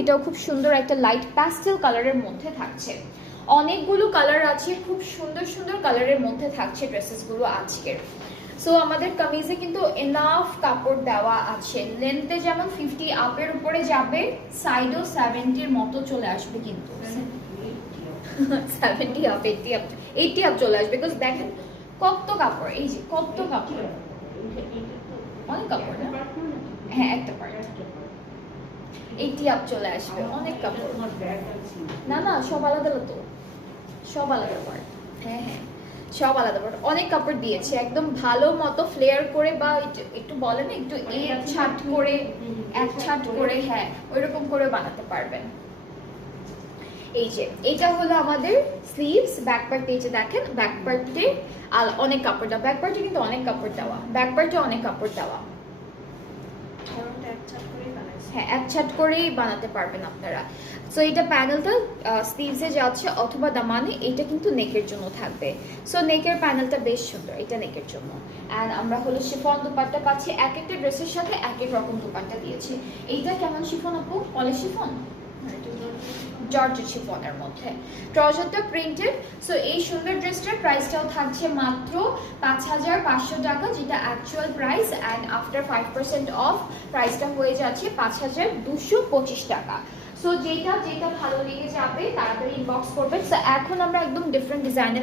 এটাও খুব সুন্দর একটা লাইট প্যাস্টেল কালারের মধ্যে থাকছে। অনেকগুলো কালার আছে, খুব সুন্দর সুন্দর কালারের মধ্যে থাকছে ড্রেসেসগুলো আজকের। সো আমাদের কামিজে কিন্তু এনাফ কাপড় দেওয়া আছে, লেন্থে যেমন 50 আপের উপরে যাবে, সাইডও 70-র মতো চলে আসবে কিন্তু 70 আপ 80 আপ চলে আসবে। বিকজ দেখেন কত কাপড়, এই যে কত কাপড়, অনেক কাপড় না? হ্যাঁ একটা পার্ট 80 আপ চলে আসবে, অনেক কাপড়। না না সব আলাদা আলাদা, সব আলাদা পার্ট। হ্যাঁ হ্যাঁ সব আলাদা পার্ট, অনেক কাপড় দিয়েছে একদম ভালো মতো ফ্লেয়ার করে, বা একটু বলে না একটু এক ছাট করে, এক ছাট করে, হ্যাঁ ওইরকম করে বানাতে পারবেন। এই যে এটা হলো আমাদের স্লিভস। ব্যাক পার্ট, এই যে দেখেন ব্যাক পার্টে অনেক কাপড় দেওয়া, ব্যাক পার্টে কিন্তু অনেক কাপড় দেওয়া, ব্যাক পার্টে অনেক কাপড় দেওয়া। হ্যাঁ এক ছাট করেই বানাতে পারবেন আপনারা। সো এটা প্যানেলটা স্লিভসে যাচ্ছে অথবা দামানে, এটা কিন্তু নেকের জন্য থাকবে। সো নেকের প্যানেলটা বেশ সুন্দর, এটা নেকের জন্য। অ্যান্ড আমরা হলো শিফন দুপাট্টা পাচ্ছি, এক একটা ড্রেসের সাথে এক এক রকম দুপাট্টা দিয়েছি। এইটা কেমন শিফন আপু? পলি শিফন, জর্জেট শিফনের মধ্যে, ট্রাউজারটা প্রিন্টেড। সো এই সুন্দর ড্রেসটার প্রাইসটাও থাকছে মাত্র 5500 টাকা, যেটা actual price, and after 5% of প্রাইসটা হয়ে যাচ্ছে 5225 টাকা। সো যেটা যেটা ভালো লেগে যাবে তাড়াতাড়ি ইনবক্স করবেন। সো এখন আমরা একদম ডিফারেন্ট ডিজাইনের